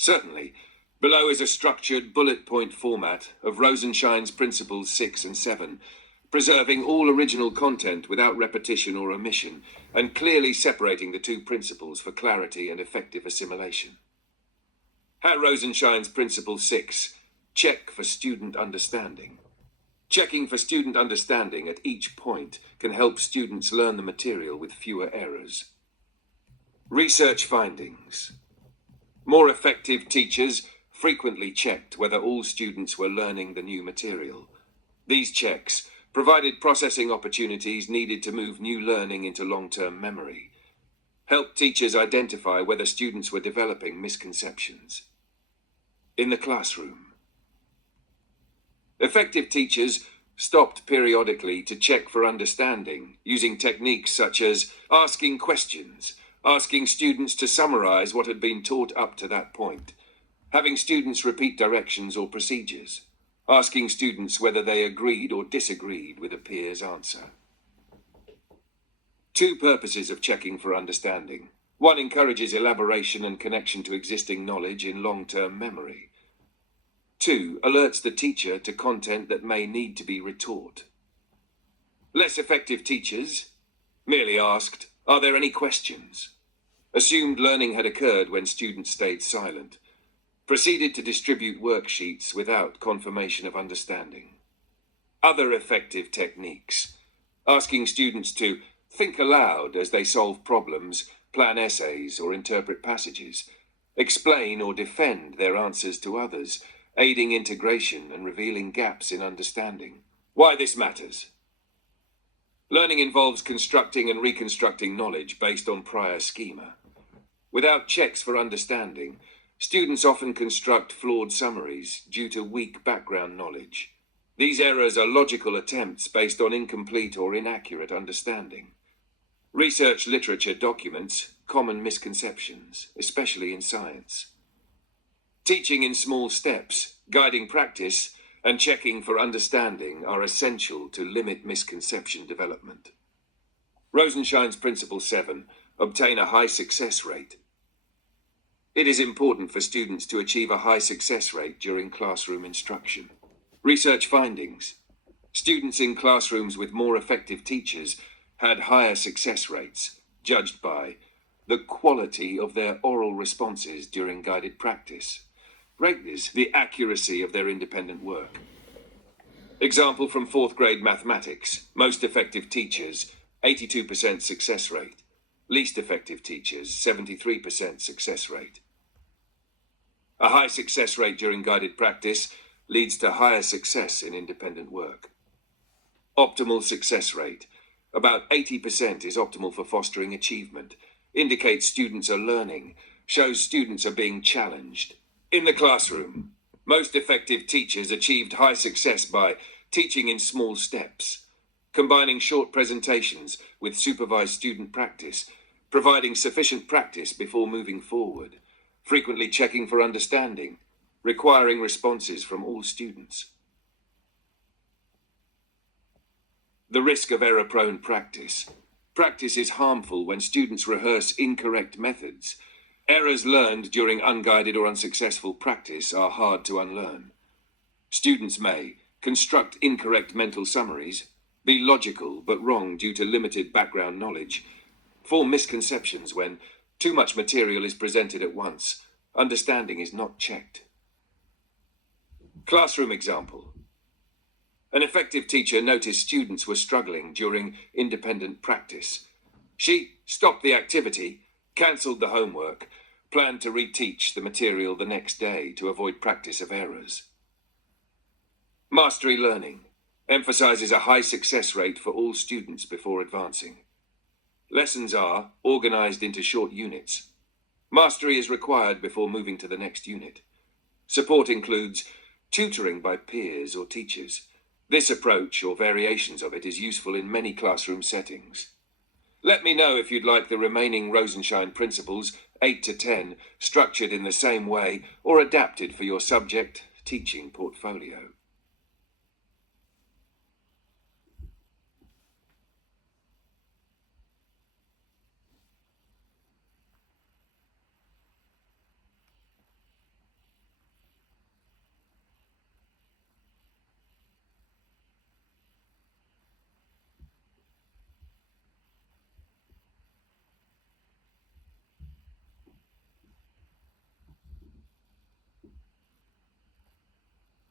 Certainly. Below is a structured bullet point format of Rosenshine's Principles 6 and 7, preserving all original content without repetition or omission, and clearly separating the two principles for clarity and effective assimilation. At Rosenshine's Principle 6, check for student understanding. Checking for student understanding at each point can help students learn the material with fewer errors. Research findings. More effective teachers frequently checked whether all students were learning the new material. These checks provided processing opportunities needed to move new learning into long-term memory, helped teachers identify whether students were developing misconceptions. In the classroom, effective teachers stopped periodically to check for understanding, using techniques such as asking questions, asking students to summarize what had been taught up to that point, having students repeat directions or procedures, asking students whether they agreed or disagreed with a peer's answer. Two purposes of checking for understanding. One encourages elaboration and connection to existing knowledge in long-term memory. Two, alerts the teacher to content that may need to be retaught. Less effective teachers merely asked, "Are there any questions?" Assumed learning had occurred when students stayed silent. Proceeded to distribute worksheets without confirmation of understanding. Other effective techniques. Asking students to think aloud as they solve problems, plan essays, or interpret passages. Explain or defend their answers to others, aiding integration and revealing gaps in understanding. Why this matters. Learning involves constructing and reconstructing knowledge based on prior schema. Without checks for understanding, students often construct flawed summaries due to weak background knowledge. These errors are logical attempts based on incomplete or inaccurate understanding. Research literature documents common misconceptions, especially in science. Teaching in small steps, guiding practice, and checking for understanding are essential to limit misconception development. Rosenshine's Principle 7, obtain a high success rate. It is important for students to achieve a high success rate during classroom instruction. Research findings. Students in classrooms with more effective teachers had higher success rates, judged by the quality of their oral responses during guided practice. Rate this, the accuracy of their independent work. Example from 4th grade mathematics. Most effective teachers, 82% success rate. Least effective teachers, 73% success rate. A high success rate during guided practice leads to higher success in independent work. Optimal success rate. About 80% is optimal for fostering achievement, indicates students are learning, shows students are being challenged. In the classroom, most effective teachers achieved high success by teaching in small steps, combining short presentations with supervised student practice, providing sufficient practice before moving forward, frequently checking for understanding, requiring responses from all students. The risk of error-prone practice. Practice is harmful when students rehearse incorrect methods. Errors learned during unguided or unsuccessful practice are hard to unlearn. Students may construct incorrect mental summaries, be logical but wrong due to limited background knowledge, form misconceptions when too much material is presented at once, understanding is not checked. Classroom example. An effective teacher noticed students were struggling during independent practice. She stopped the activity, cancelled the homework, planned to reteach the material the next day to avoid practice of errors. Mastery learning emphasizes a high success rate for all students before advancing. Lessons are organized into short units. Mastery is required before moving to the next unit. Support includes tutoring by peers or teachers. This approach, or variations of it, is useful in many classroom settings. Let me know if you'd like the remaining Rosenshine principles, 8 to 10, structured in the same way or adapted for your subject teaching portfolio.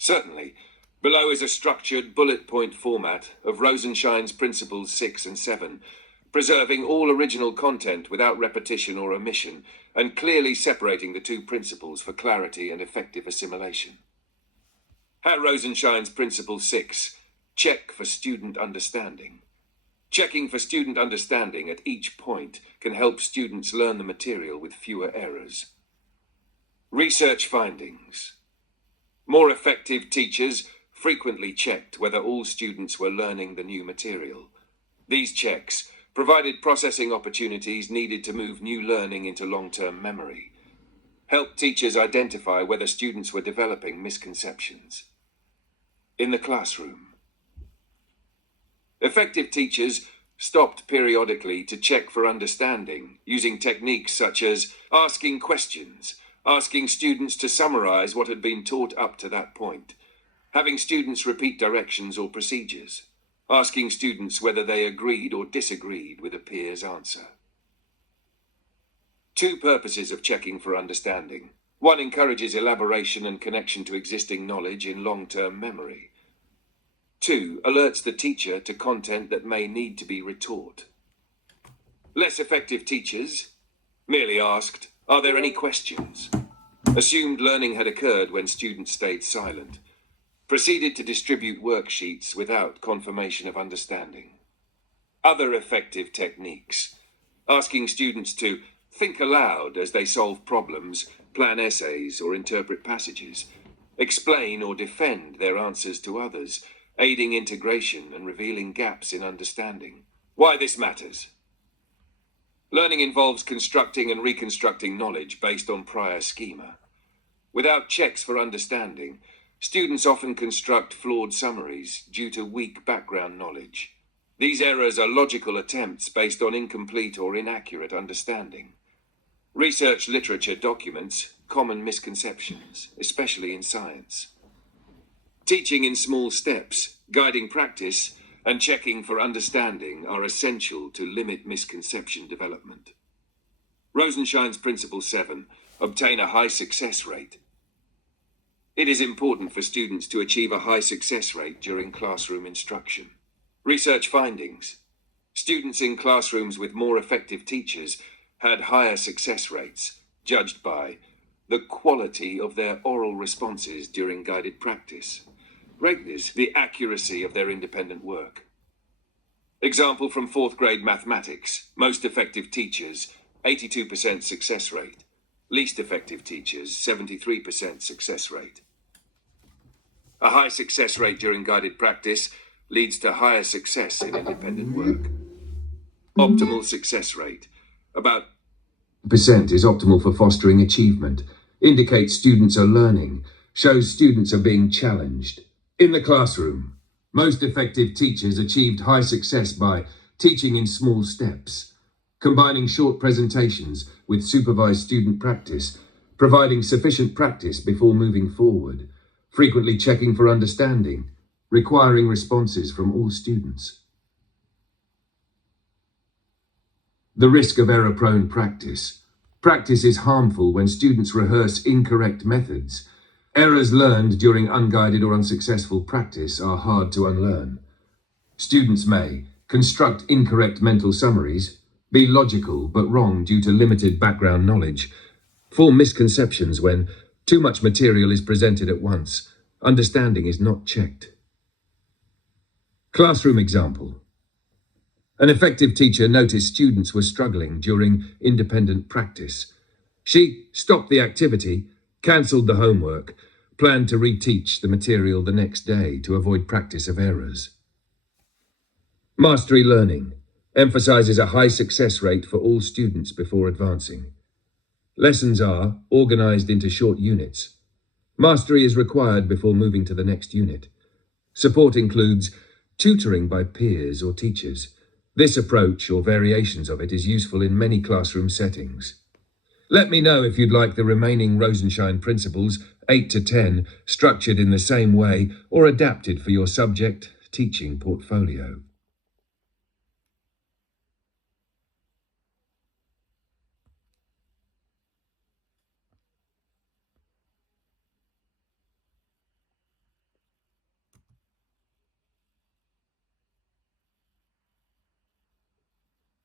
Certainly. Below is a structured bullet point format of Rosenshine's Principles 6 and 7, preserving all original content without repetition or omission, and clearly separating the two principles for clarity and effective assimilation. At Rosenshine's Principle 6, check for student understanding. Checking for student understanding at each point can help students learn the material with fewer errors. Research findings. More effective teachers frequently checked whether all students were learning the new material. These checks provided processing opportunities needed to move new learning into long-term memory, helped teachers identify whether students were developing misconceptions. In the classroom, effective teachers stopped periodically to check for understanding using techniques such as asking questions, asking students to summarize what had been taught up to that point, having students repeat directions or procedures, asking students whether they agreed or disagreed with a peer's answer. Two purposes of checking for understanding. One encourages elaboration and connection to existing knowledge in long-term memory. Two, alerts the teacher to content that may need to be retaught. Less effective teachers merely asked, "Are there any questions?" Assumed learning had occurred when students stayed silent, proceeded to distribute worksheets without confirmation of understanding. Other effective techniques. Asking students to think aloud as they solve problems, plan essays, or interpret passages. Explain or defend their answers to others, aiding integration and revealing gaps in understanding. Why this matters. Learning involves constructing and reconstructing knowledge based on prior schema. Without checks for understanding, students often construct flawed summaries due to weak background knowledge. These errors are logical attempts based on incomplete or inaccurate understanding. Research literature documents common misconceptions, especially in science. Teaching in small steps, guiding practice, and checking for understanding are essential to limit misconception development. Rosenshine's Principle 7, obtain a high success rate. It is important for students to achieve a high success rate during classroom instruction. Research findings. Students in classrooms with more effective teachers had higher success rates, judged by the quality of their oral responses during guided practice. The accuracy of their independent work. Example from 4th grade mathematics. Most effective teachers, 82% success rate. Least effective teachers, 73% success rate. A high success rate during guided practice leads to higher success in independent work. Optimal success rate. About percent is optimal for fostering achievement, indicates students are learning, shows students are being challenged. In the classroom, most effective teachers achieved high success by teaching in small steps, combining short presentations with supervised student practice, providing sufficient practice before moving forward, frequently checking for understanding, requiring responses from all students. The risk of error-prone practice. Practice is harmful when students rehearse incorrect methods. Errors learned during unguided or unsuccessful practice are hard to unlearn. Students may construct incorrect mental summaries, be logical but wrong due to limited background knowledge, form misconceptions when too much material is presented at once, understanding is not checked. Classroom example. An effective teacher noticed students were struggling during independent practice. She stopped the activity, cancelled the homework, planned to reteach the material the next day to avoid practice of errors. Mastery learning emphasizes a high success rate for all students before advancing. Lessons are organized into short units. Mastery is required before moving to the next unit. Support includes tutoring by peers or teachers. This approach or variations of it is useful in many classroom settings. Let me know if you'd like the remaining Rosenshine principles, 8 to 10, structured in the same way or adapted for your subject teaching portfolio.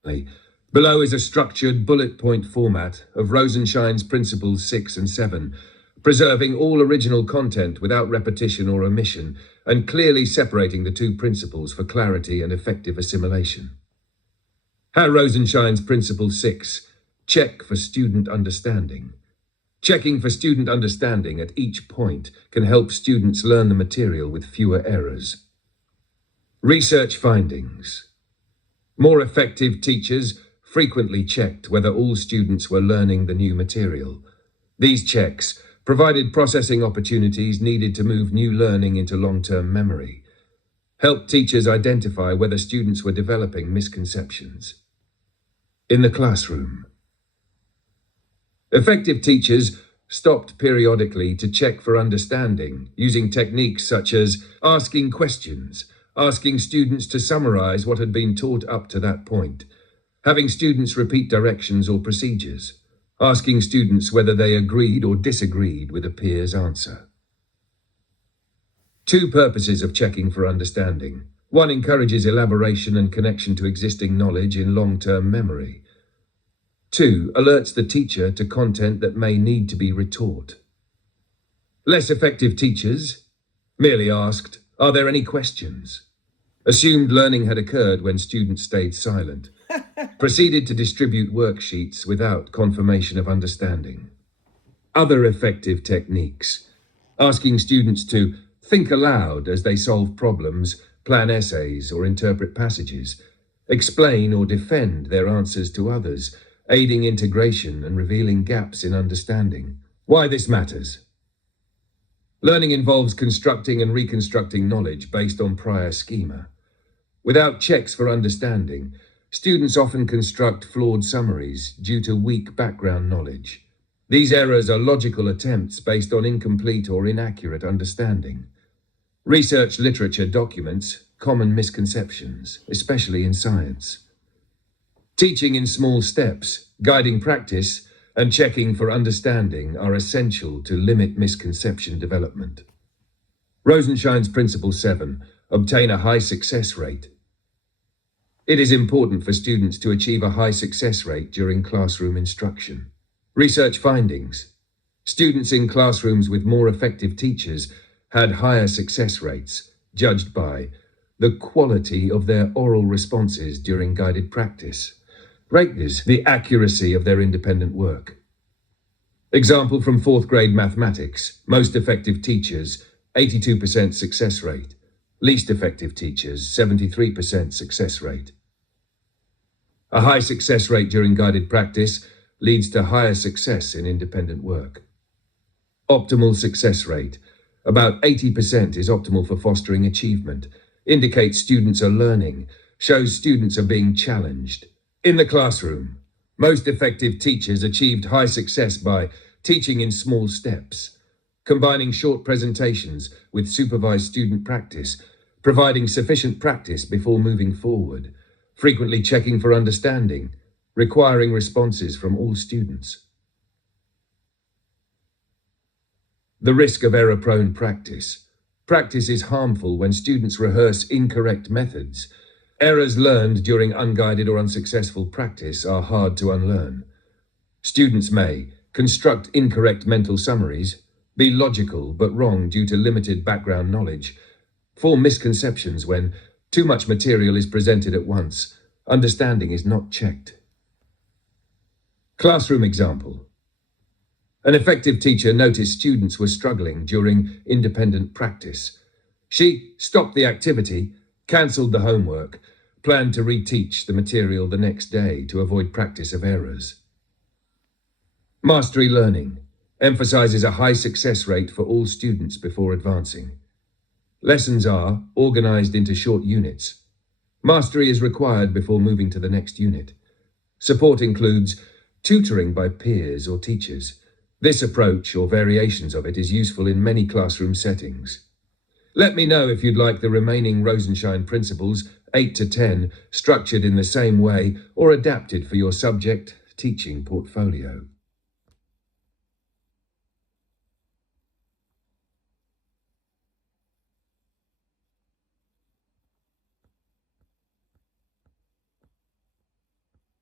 Below is a structured bullet point format of Rosenshine's Principles 6 and 7, preserving all original content without repetition or omission, and clearly separating the two principles for clarity and effective assimilation. How Rosenshine's Principle 6. Check for student understanding. Checking for student understanding at each point can help students learn the material with fewer errors. Research findings. More effective teachers frequently checked whether all students were learning the new material. These checks provided processing opportunities needed to move new learning into long-term memory, helped teachers identify whether students were developing misconceptions. In the classroom, effective teachers stopped periodically to check for understanding, using techniques such as asking questions, asking students to summarize what had been taught up to that point, having students repeat directions or procedures, asking students whether they agreed or disagreed with a peer's answer. Two purposes of checking for understanding. One encourages elaboration and connection to existing knowledge in long-term memory. Two, alerts the teacher to content that may need to be retaught. Less effective teachers merely asked, "Are there any questions?" Assumed learning had occurred when students stayed silent, proceeded to distribute worksheets without confirmation of understanding. Other effective techniques: asking students to think aloud as they solve problems, plan essays, or interpret passages, explain or defend their answers to others, aiding integration and revealing gaps in understanding. Why this matters. Learning involves constructing and reconstructing knowledge based on prior schema. Without checks for understanding, students often construct flawed summaries due to weak background knowledge. These errors are logical attempts based on incomplete or inaccurate understanding. Research literature documents common misconceptions, especially in science. Teaching in small steps, guiding practice, and checking for understanding are essential to limit misconception development. Rosenshine's Principle 7. Obtain a high success rate. It is important for students to achieve a high success rate during classroom instruction. Research findings. Students in classrooms with more effective teachers had higher success rates, judged by the quality of their oral responses during guided practice. Rate this, the accuracy of their independent work. Example from 4th grade mathematics. Most effective teachers, 82% success rate. Least effective teachers, 73% success rate. A high success rate during guided practice leads to higher success in independent work. Optimal success rate. About 80% is optimal for fostering achievement, indicates students are learning, shows students are being challenged. In the classroom, most effective teachers achieved high success by teaching in small steps, combining short presentations with supervised student practice, providing sufficient practice before moving forward, frequently checking for understanding, requiring responses from all students. The risk of error-prone practice. Practice is harmful when students rehearse incorrect methods. Errors learned during unguided or unsuccessful practice are hard to unlearn. Students may construct incorrect mental summaries, be logical but wrong due to limited background knowledge, form misconceptions when too much material is presented at once, understanding is not checked. Classroom example. An effective teacher noticed students were struggling during independent practice. She stopped the activity, cancelled the homework, planned to reteach the material the next day to avoid practice of errors. Mastery learning emphasizes a high success rate for all students before advancing. Lessons are organized into short units. Mastery is required before moving to the next unit. Support includes tutoring by peers or teachers. This approach, or variations of it, is useful in many classroom settings. Let me know if you'd like the remaining Rosenshine principles, 8 to 10, structured in the same way or adapted for your subject teaching portfolio.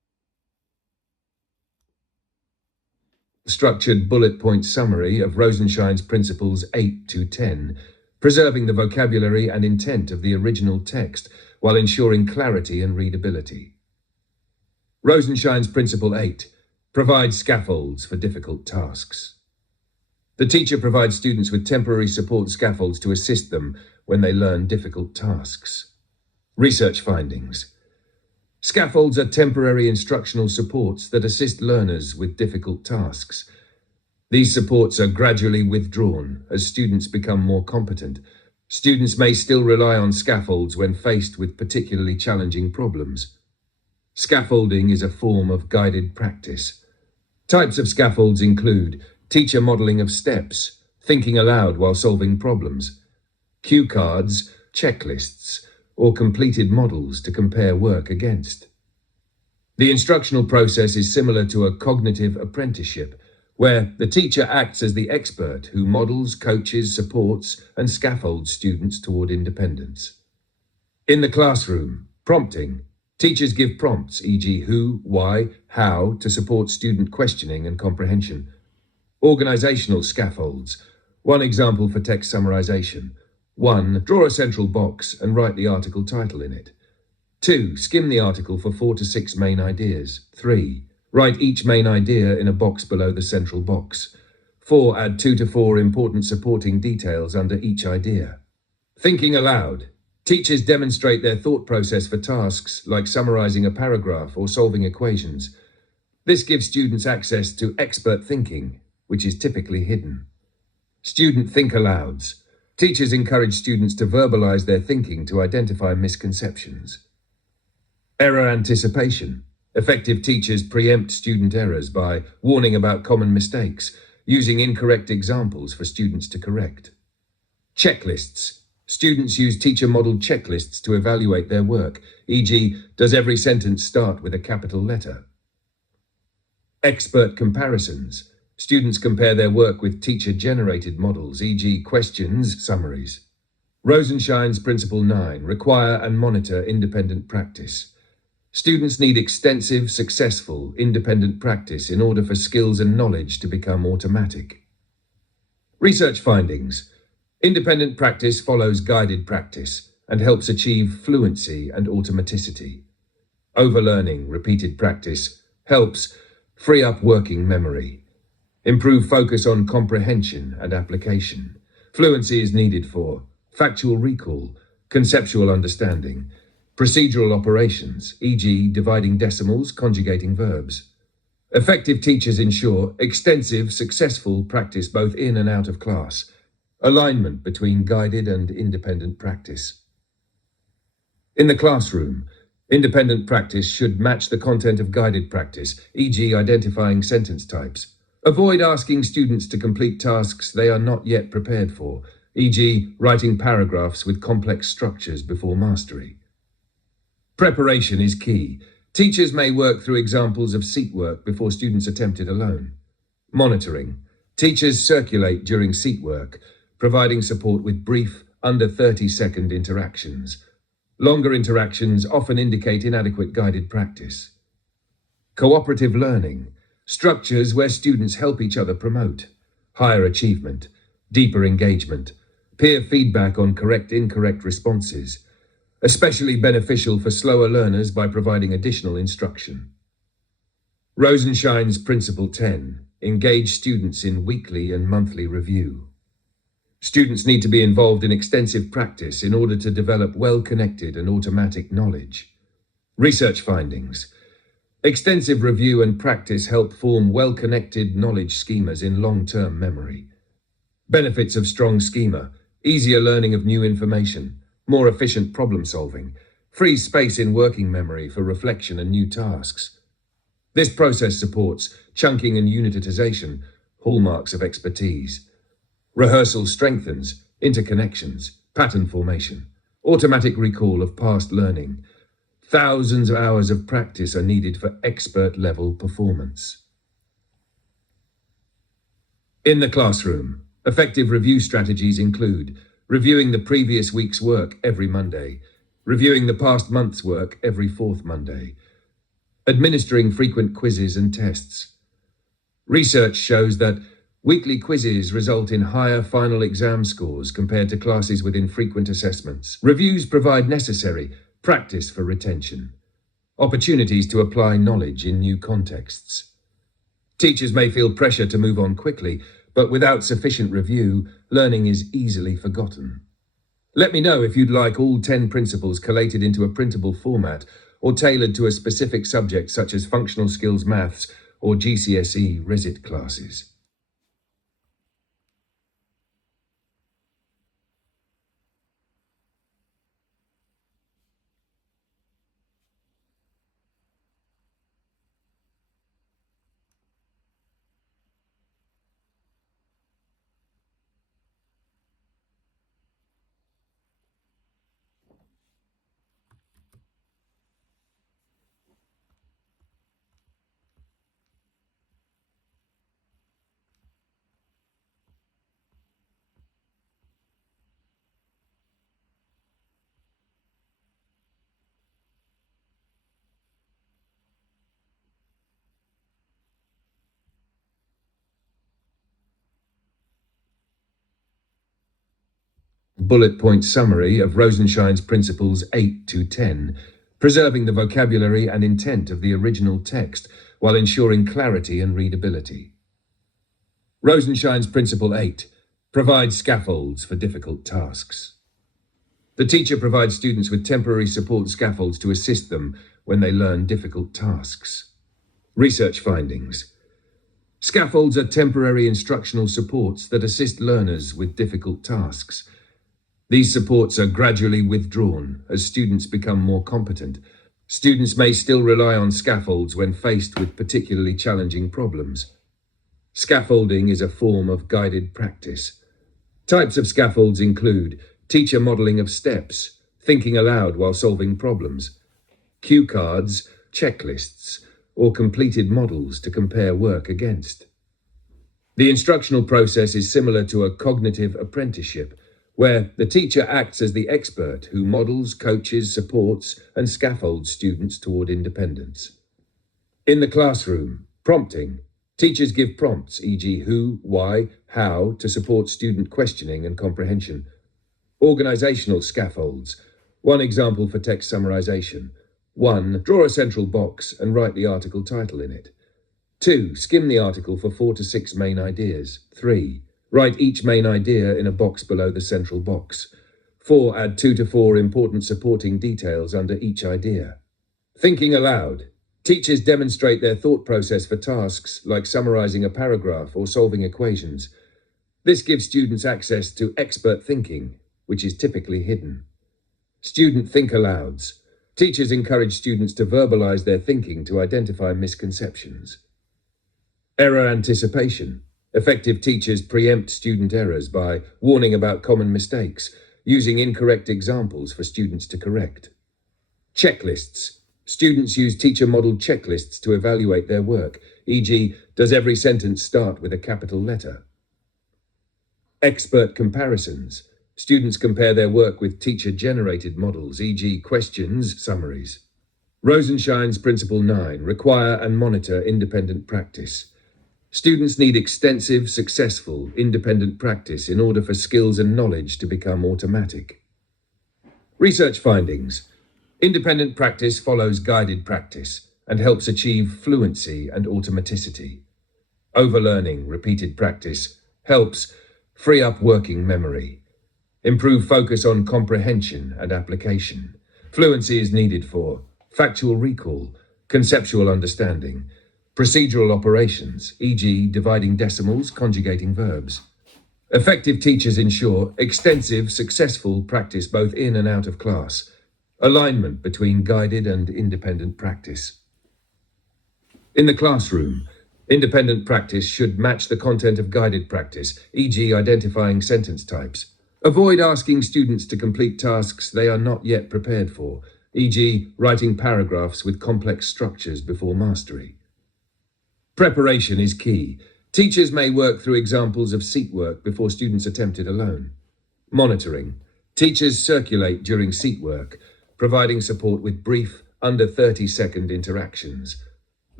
structured bullet point summary of Rosenshine's principles 8 to 10, preserving the vocabulary and intent of the original text while ensuring clarity and readability. Rosenshine's principle 8 provides scaffolds for difficult tasks. The teacher provides students with temporary support scaffolds to assist them when they learn difficult tasks. Research findings. Scaffolds are temporary instructional supports that assist learners with difficult tasks. These supports are gradually withdrawn as students become more competent. Students may still rely on scaffolds when faced with particularly challenging problems. Scaffolding is a form of guided practice. Types of scaffolds include teacher modeling of steps, thinking aloud while solving problems, cue cards, checklists, or completed models to compare work against. The instructional process is similar to a cognitive apprenticeship, where the teacher acts as the expert who models, coaches, supports, and scaffolds students toward independence. In the classroom, prompting. Teachers give prompts, e.g. who, why, how, to support student questioning and comprehension. Organizational scaffolds. One example for text summarization. 1. Draw a central box and write the article title in it. 2. Skim the article for 4 to 6 main ideas. 3. Write each main idea in a box below the central box. 4. Add 2 to 4 important supporting details under each idea. Thinking aloud. Teachers demonstrate their thought process for tasks like summarizing a paragraph or solving equations. This gives students access to expert thinking, which is typically hidden. Student think-alouds. Teachers encourage students to verbalize their thinking to identify misconceptions. Error anticipation. Effective teachers preempt student errors by warning about common mistakes, using incorrect examples for students to correct. Checklists. Students use teacher-modeled checklists to evaluate their work, e.g., does every sentence start with a capital letter? Expert comparisons. Students compare their work with teacher-generated models, e.g. questions, summaries. Rosenshine's Principle 9, require and monitor independent practice. Students need extensive, successful, independent practice in order for skills and knowledge to become automatic. Research findings. Independent practice follows guided practice and helps achieve fluency and automaticity. Overlearning, repeated practice, helps free up working memory. Improve focus on comprehension and application. Fluency is needed for factual recall, conceptual understanding, procedural operations, e.g. dividing decimals, conjugating verbs. Effective teachers ensure extensive, successful practice both in and out of class. Alignment between guided and independent practice. In the classroom, independent practice should match the content of guided practice, e.g. identifying sentence types. Avoid asking students to complete tasks they are not yet prepared for, e.g. writing paragraphs with complex structures before mastery. Preparation is key. Teachers may work through examples of seat work before students attempt it alone. Monitoring. Teachers circulate during seat work, providing support with brief, under 30-second interactions. Longer interactions often indicate inadequate guided practice. Cooperative learning. Structures where students help each other promote higher achievement, deeper engagement, peer feedback on correct-incorrect responses, especially beneficial for slower learners by providing additional instruction. Rosenshine's Principle 10. Engage students in weekly and monthly review. Students need to be involved in extensive practice in order to develop well-connected and automatic knowledge. Research findings. Extensive review and practice help form well-connected knowledge schemas in long-term memory. Benefits of strong schema: easier learning of new information, more efficient problem-solving, frees space in working memory for reflection and new tasks. This process supports chunking and unitization, hallmarks of expertise. Rehearsal strengthens interconnections, pattern formation, automatic recall of past learning. Thousands of hours of practice are needed for expert-level performance. In the classroom, effective review strategies include reviewing the previous week's work every Monday, reviewing the past month's work every fourth Monday, administering frequent quizzes and tests, Research shows that weekly quizzes result in higher final exam scores compared to classes with infrequent assessments. Reviews provide necessary practice for retention, opportunities to apply knowledge in new contexts. Teachers may feel pressure to move on quickly, but without sufficient review, learning is easily forgotten. Let me know if you'd like all 10 principles collated into a printable format or tailored to a specific subject such as functional skills maths or GCSE Resit classes. Bullet point summary of Rosenshine's principles 8 to 10, preserving the vocabulary and intent of the original text while ensuring clarity and readability. Rosenshine's principle 8, provide scaffolds for difficult tasks. The teacher provides students with temporary support scaffolds to assist them when they learn difficult tasks. Research findings. Scaffolds are temporary instructional supports that assist learners with difficult tasks. These supports are gradually withdrawn as students become more competent. Students may still rely on scaffolds when faced with particularly challenging problems. Scaffolding is a form of guided practice. Types of scaffolds include teacher modeling of steps, thinking aloud while solving problems, cue cards, checklists, or completed models to compare work against. The instructional process is similar to a cognitive apprenticeship, where the teacher acts as the expert who models, coaches, supports, and scaffolds students toward independence. In the classroom, prompting. Teachers give prompts, e.g. who, why, how, to support student questioning and comprehension. Organizational scaffolds. One example for text summarization. 1. Draw a central box and write the article title in it. 2. Skim the article for 4 to 6 main ideas. 3. Write each main idea in a box below the central box. 4. Add 2 to 4 important supporting details under each idea. Thinking aloud. Teachers demonstrate their thought process for tasks like summarizing a paragraph or solving equations. This gives students access to expert thinking, which is typically hidden. Student think-alouds. Teachers encourage students to verbalize their thinking to identify misconceptions. Error anticipation. Effective teachers preempt student errors by warning about common mistakes, using incorrect examples for students to correct. Checklists. Students use teacher-modeled checklists to evaluate their work, e.g., does every sentence start with a capital letter? Expert comparisons. Students compare their work with teacher-generated models, e.g., questions, summaries. Rosenshine's Principle 9, require and monitor independent practice. Students need extensive, successful, independent practice in order for skills and knowledge to become automatic. Research findings. Independent practice follows guided practice and helps achieve fluency and automaticity. Overlearning, repeated practice, helps free up working memory, improve focus on comprehension and application. Fluency is needed for factual recall, conceptual understanding, procedural operations, e.g., dividing decimals, conjugating verbs. Effective teachers ensure extensive, successful practice both in and out of class. Alignment between guided and independent practice. In the classroom, independent practice should match the content of guided practice, e.g., identifying sentence types. Avoid asking students to complete tasks they are not yet prepared for, e.g., writing paragraphs with complex structures before mastery. Preparation is key. Teachers may work through examples of seat work before students attempt it alone. Monitoring. Teachers circulate during seat work, providing support with brief, under 30-second interactions.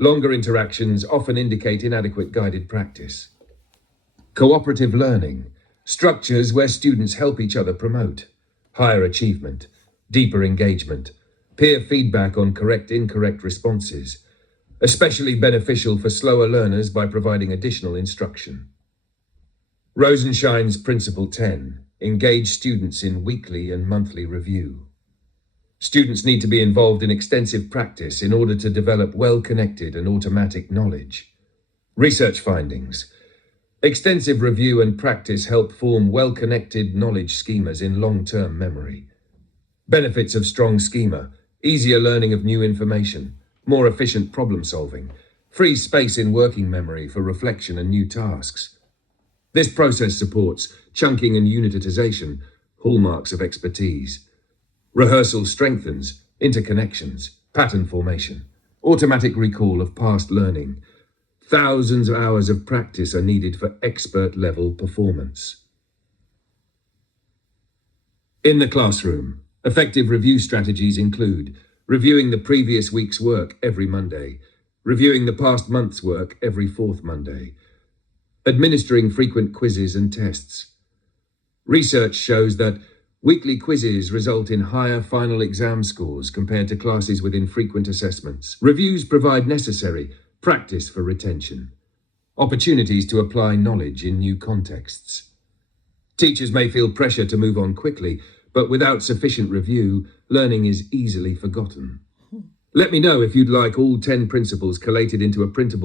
Longer interactions often indicate inadequate guided practice. Cooperative learning, structures where students help each other promote higher achievement, deeper engagement, peer feedback on correct-incorrect responses, especially beneficial for slower learners by providing additional instruction. Rosenshine's Principle 10, engage students in weekly and monthly review. Students need to be involved in extensive practice in order to develop well-connected and automatic knowledge. Research findings. Extensive review and practice help form well-connected knowledge schemas in long-term memory. Benefits of strong schema: easier learning of new information, more efficient problem-solving, frees space in working memory for reflection and new tasks. This process supports chunking and unitization, hallmarks of expertise. Rehearsal strengthens interconnections, pattern formation, automatic recall of past learning. Thousands of hours of practice are needed for expert-level performance. In the classroom, effective review strategies include reviewing the previous week's work every Monday, reviewing the past month's work every fourth Monday, administering frequent quizzes and tests. Research shows that weekly quizzes result in higher final exam scores compared to classes with infrequent assessments. Reviews provide necessary practice for retention, opportunities to apply knowledge in new contexts. Teachers may feel pressure to move on quickly, but without sufficient review, learning is easily forgotten. Let me know if you'd like all 10 principles collated into a printable